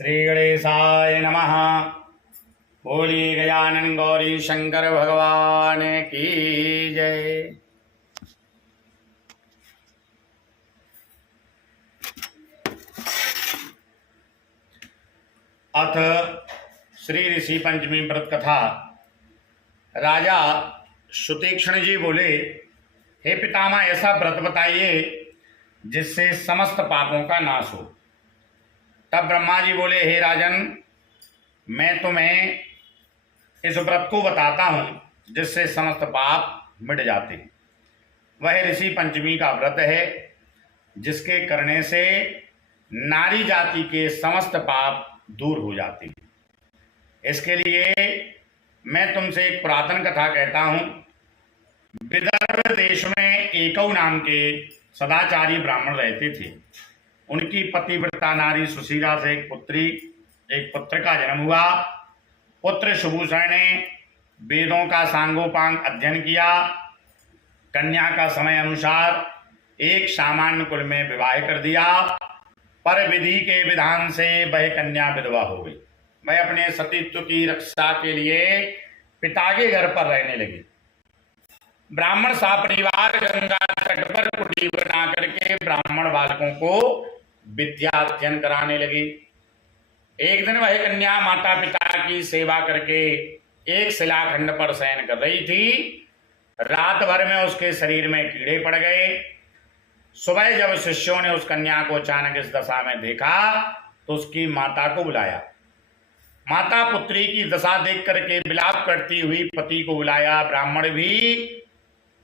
श्री गणेशाय नमः। बोली गजानन गौरी शंकर भगवान की जय। अथ श्री ऋषि पंचमी व्रत कथा। राजा सुतीक्ष्ण जी बोले, हे पितामह, ऐसा व्रत बताइए जिससे समस्त पापों का नाश हो। तब ब्रह्मा जी बोले, हे राजन, मैं तुम्हें इस व्रत को बताता हूं जिससे समस्त पाप मिट जाते हैं। वह ऋषि पंचमी का व्रत है जिसके करने से नारी जाति के समस्त पाप दूर हो जाते हैं। इसके लिए मैं तुमसे एक पुरातन कथा कहता हूं। विदर्भ देश में एकौ नाम के सदाचारी ब्राह्मण रहते थे। उनकी पतिव्रता नारी सुशीला से एक पुत्र का जन्म हुआ। पुत्र सुभूषण ने वेदों का सांगोपांग अध्ययन किया। कन्या का समय अनुसार एक सामान्य कुल में विवाह कर दिया, पर विधि के विधान से वह कन्या विधवा हो गई। वह अपने सतीत्व की रक्षा के लिए पिता के घर पर रहने लगी। ब्राह्मण सा परिवार गंगा तट पर कुटी बना करके ब्राह्मण बालकों को विद्या अध्ययन कराने लगी। एक दिन वह कन्या माता पिता की सेवा करके एक शिलाखंड पर शयन कर रही थी। रात भर में उसके शरीर में कीड़े पड़ गए। सुबह जब शिष्यों ने उस कन्या को अचानक इस दशा में देखा तो उसकी माता को बुलाया। माता पुत्री की दशा देख करके विलाप करती हुई पति को बुलाया। ब्राह्मण भी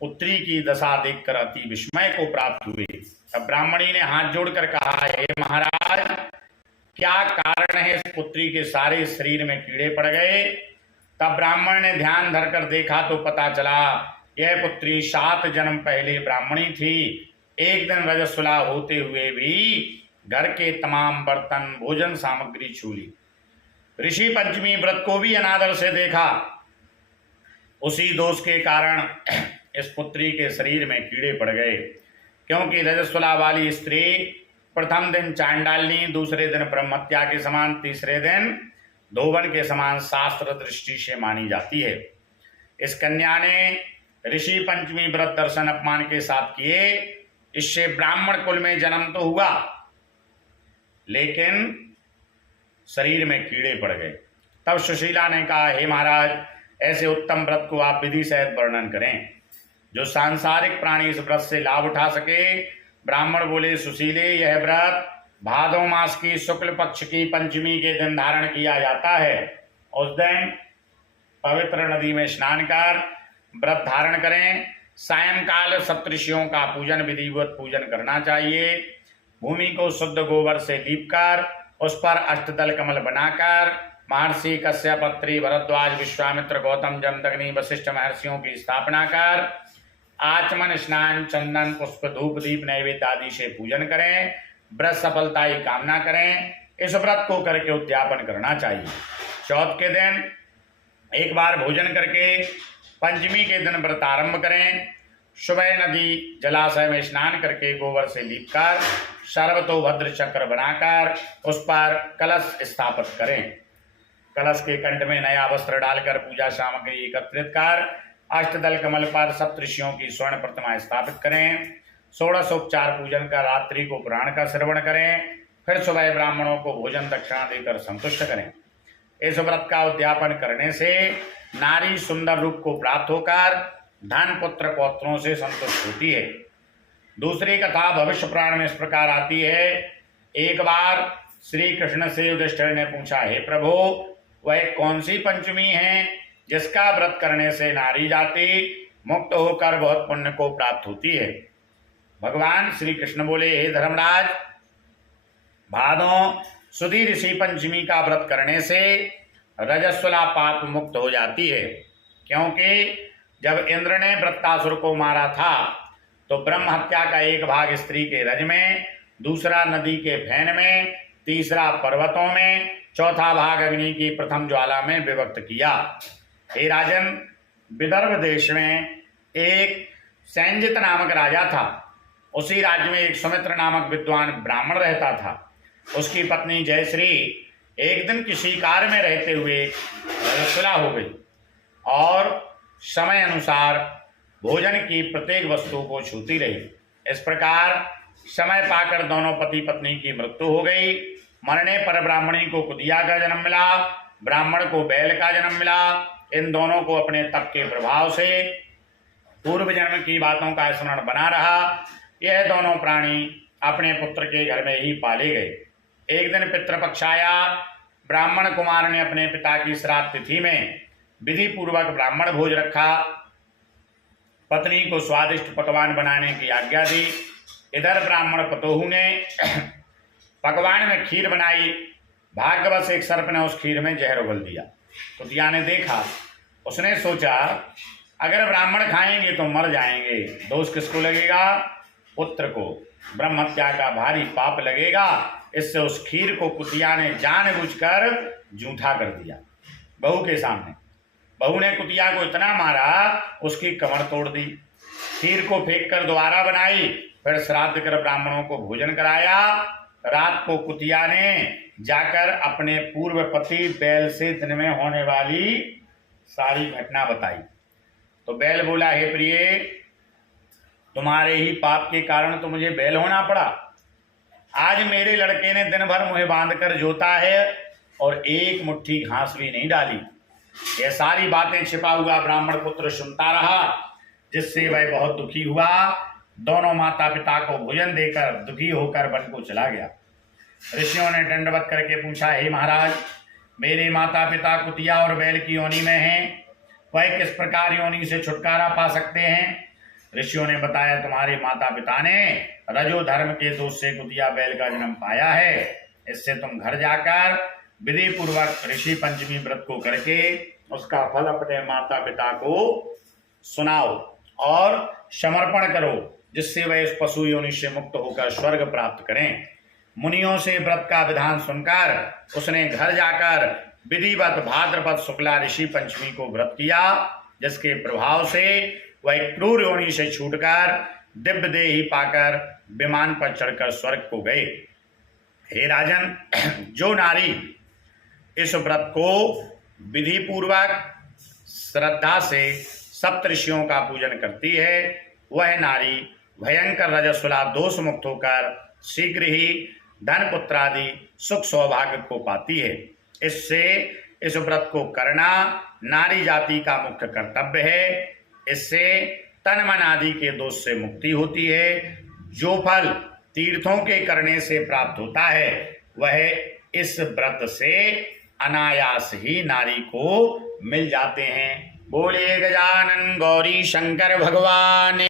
पुत्री की दशा देखकर अति विस्मय को प्राप्त हुए। तब ब्राह्मणी ने हाथ जोड़कर कहा, हे महाराज, क्या कारण है इस पुत्री के सारे शरीर में कीड़े पड़ गए? तब ब्राह्मण ने ध्यान धरकर देखा तो पता चला यह पुत्री 7 जन्म पहले ब्राह्मणी थी। एक दिन रजस्वला होते हुए भी घर के तमाम बर्तन भोजन सामग्री छू ली। ऋषि पंचमी व्रत को भी अनादर से देखा। उसी दोष के कारण इस पुत्री के शरीर में कीड़े पड़ गए, क्योंकि रजस्वला वाली स्त्री प्रथम दिन चांडालनी, दूसरे दिन ब्रह्महत्या के समान, तीसरे दिन धोबन के समान शास्त्र दृष्टि से मानी जाती है। इस कन्या ने ऋषि पंचमी व्रत दर्शन अपमान के साथ किए। इससे ब्राह्मण कुल में जन्म तो हुआ, लेकिन शरीर में कीड़े पड़ गए। तब सुशीला ने कहा, हे महाराज, ऐसे उत्तम व्रत को आप विधि सहित वर्णन करें जो सांसारिक प्राणी इस व्रत से लाभ उठा सके। ब्राह्मण बोले, सुशीले, यह व्रत भादो मास की शुक्ल पक्ष की पंचमी के दिन धारण किया जाता है। उस दिन पवित्र नदी में स्नान कर व्रत धारण करें। सायंकाल सप्तऋषियों का पूजन, विधिवत पूजन करना चाहिए। भूमि को शुद्ध गोबर से लीपकर उस पर अष्टदल कमल बनाकर महर्षि कश्यप, अत्रि, भरद्वाज, विश्वामित्र, गौतम, जमदग्नि, वशिष्ठ महर्षियों की स्थापना कर आचमन, स्नान, चंदन, पुष्प, धूप, दीप, नैवेद्य आदि से पूजन करें। व्रत सफलता की कामना करें। इस व्रत को करके उद्यापन करना चाहिए। चौथ के दिन एक बार भोजन करके पंचमी के दिन व्रत आरंभ करें। सुबह नदी जलाशय में स्नान करके गोबर से लीपकर सर्वतोभद्र चक्र बनाकर उस पर कलश स्थापित करें। कलश के कंठ में नया वस्त्र डालकर पूजा सामग्री एकत्रित कर अष्टदल कमल पर सप्तऋषियों की स्वर्ण प्रतिमा स्थापित करें। 16 उपचार पूजन का रात्रि को पुराण का श्रवण करें। फिर सुबह ब्राह्मणों को भोजन दक्षिणा देकर संतुष्ट करें। इस व्रत का उद्यापन करने से नारी सुंदर रूप को प्राप्त होकर धन, पुत्र, पौत्रों से संतुष्ट होती है। दूसरी कथा भविष्य पुराण में इस प्रकार आती है। एक बार श्री कृष्ण से युधिष्ठिर ने पूछा, हे प्रभु, वह कौन सी पंचमी है जिसका व्रत करने से नारी जाति मुक्त होकर बहुत पुण्य को प्राप्त होती है? भगवान श्री कृष्ण बोले, हे धर्मराज, भादों सुदी ऋषि पंचमी का व्रत करने से रजस्वला पाप मुक्त हो जाती है, क्योंकि जब इंद्र ने वृत्तासुर को मारा था तो ब्रह्म हत्या का एक भाग स्त्री के रज में, दूसरा नदी के फैन में, तीसरा पर्वतों में, चौथा भाग अग्नि की प्रथम ज्वाला में विभक्त किया। हे राजन, विदर्भ देश में एक सैंजित नामक राजा था। उसी राज्य में एक सुमित्र नामक विद्वान ब्राह्मण रहता था। उसकी पत्नी जयश्री एक दिन किसी कार्य में रहते हुए रजस्वला हो गई और समय अनुसार भोजन की प्रत्येक वस्तु को छूती रही। इस प्रकार समय पाकर दोनों पति पत्नी की मृत्यु हो गई। मरने पर ब्राह्मणी को कुतिया का जन्म मिला, ब्राह्मण को बैल का जन्म मिला। इन दोनों को अपने तप के प्रभाव से पूर्व जन्म की बातों का स्मरण बना रहा। यह दोनों प्राणी अपने पुत्र के घर में ही पाले गए। एक दिन पितृपक्ष आया। ब्राह्मण कुमार ने अपने पिता की श्राद्ध तिथि में विधि पूर्वक ब्राह्मण भोज रखा। पत्नी को स्वादिष्ट पकवान बनाने की आज्ञा दी। इधर ब्राह्मण पतोहू ने पकवान में खीर बनाई। भाग्यवश एक सर्प ने उस खीर में जहर उगल दिया। कुतिया ने देखा। उसने सोचा अगर ब्राह्मण खाएंगे तो मर जाएंगे, दोष किसको लगेगा? पुत्र को। ब्रह्म हत्या का भारी पाप लगेगा। इससे उस खीर को कुतिया ने जानबूझकर जूठा कर दिया बहू के सामने। बहू ने कुतिया को इतना मारा उसकी कमर तोड़ दी। खीर को फेंक कर दोबारा बनाई, फिर श्राद्ध कर ब्राह्मणों को भोजन कराया। रात को कुतिया ने जाकर अपने पूर्व पति बैल से दिन में होने वाली सारी घटना बताई। तो बैल बोला, हे प्रिय, तुम्हारे ही पाप के कारण तो मुझे बैल होना पड़ा। आज मेरे लड़के ने दिन भर मुझे बांधकर जोता है और एक मुट्ठी घास भी नहीं डाली। यह सारी बातें छिपा हुआ ब्राह्मण पुत्र सुनता रहा, जिससे वह बहुत दुखी हुआ। दोनों माता पिता को भोजन देकर दुखी होकर वन को चला गया। ऋषियों ने दंडवत करके पूछा, हे महाराज, मेरे माता पिता कुतिया और बैल की योनि में हैं, वह किस प्रकार योनि से छुटकारा पा सकते हैं? ऋषियों ने बताया, तुम्हारे माता पिता ने रजो धर्म के दोष से कुतिया बैल का जन्म पाया है। इससे तुम घर जाकर विधि पूर्वक ऋषि पंचमी व्रत को करके उसका फल अपने माता पिता को सुनाओ और समर्पण करो, जिससे वह इस पशु योनि से मुक्त होकर स्वर्ग प्राप्त करें। मुनियों से व्रत का विधान सुनकर उसने घर जाकर विधिवत भाद्रपद शुक्ला ऋषि पंचमी को व्रत किया, जिसके प्रभाव से वह क्रूर योनि से छूटकर दिव्य देही पाकर विमान पर चढ़कर स्वर्ग को गए। हे राजन, जो नारी इस व्रत को विधि पूर्वक श्रद्धा से सप्तऋषियों का पूजन करती है, वह नारी भयंकर रजस्वला दोष मुक्त होकर शीघ्र ही धन पुत्र आदि सुख सौभाग्य को पाती है। इससे इस व्रत को करना नारी जाति का मुख्य कर्तव्य है। इससे तन मन आदि के दोष से मुक्ति होती है। जो फल तीर्थों के करने से प्राप्त होता है, वह इस व्रत से अनायास ही नारी को मिल जाते हैं। बोलिए गजानन गौरी शंकर भगवान।